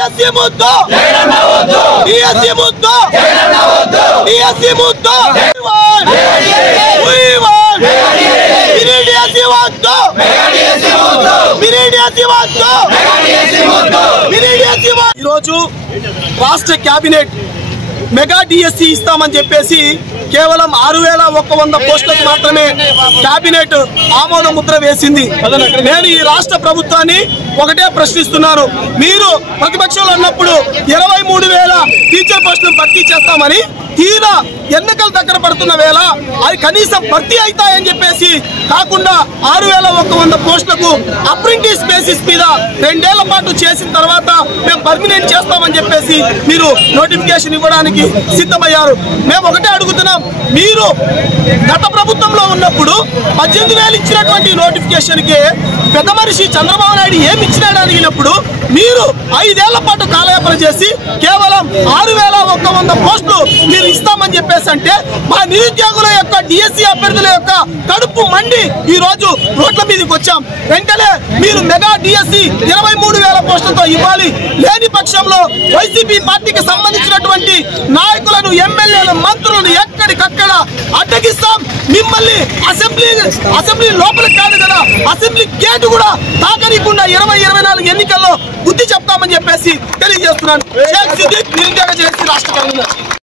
DSC ముద్దు DSC ముద్దు DSC ముద్దు ఈరోజు రాష్ట్ర కేబినెట్ మెగా డిఎస్సి ఇస్తామని చెప్పేసి కేవలం 6100 పోస్టులకు మాత్రమే కేబినెట్ ఆమోద ముద్ర వేసింది. నేను ఈ రాష్ట్ర ప్రభుత్వాన్ని ఒకటే ప్రశ్నిస్తున్నాను. మీరు ప్రతిపక్షంలో ఉన్నప్పుడు 23,000 టీచర్ పోస్టులను భర్తీ చేస్తామని తీరా ఎన్నికలు దగ్గర పడుతున్న వేళ అది కనీసం భర్తీ అవుతాయని చెప్పేసి కాకుండా 6100 పోస్టులకు అప్రెంటిస్ బేసిస్ మీద 2 ఏళ్ల పాటు చేసిన తర్వాత మేము పర్మినెంట్ చేస్తామని చెప్పేసి మీరు నోటిఫికేషన్ ఇవ్వడానికి సిద్ధమయ్యారు. మేము ఒకటే అడుగుతున్నాం, మీరు గత ప్రభుత్వంలో ఉన్నప్పుడు 18,000 ఇచ్చినటువంటి నోటిఫికేషన్ కి పెద్ద మనిషి చంద్రబాబు నాయుడు ఏమి ఇచ్చినాడు అడిగినప్పుడు మీరు 5 ఏళ్ల పాటు కాలయాపన చేసి కేవలం 6100 పోస్టులు మీరు ఇస్తామని చెప్పేసి అంటే మా నిరుద్యోగుల యొక్క డిఎస్సి అభ్యర్థుల యొక్క కడుపు మండి ఈ రోజు రోడ్ల మీదకి వచ్చాం. వెంటనే మీరు మెగా డిఎస్సి 23,000 పోస్టులతో ఇవ్వాలి. లేని పక్షంలో వైసీపీ పార్టీకి సంబంధించినటువంటి నాయకులను, ఎమ్మెల్యేలు, మంత్రులను ఎక్కడికక్కడ అడ్డగిస్తాం. మిమ్మల్ని అసెంబ్లీ లోపలికి కాదు కదా, అసెంబ్లీ గేటు కూడా తాకనీయకుండా 2024 ఎన్నికల్లో బుద్ధి చెప్తామని చెప్పేసి తెలియజేస్తున్నాను. షేక్ సిద్దిక్ నిరుద్యోగ జేఏసీ రాష్ట్ర కార్యదర్శి.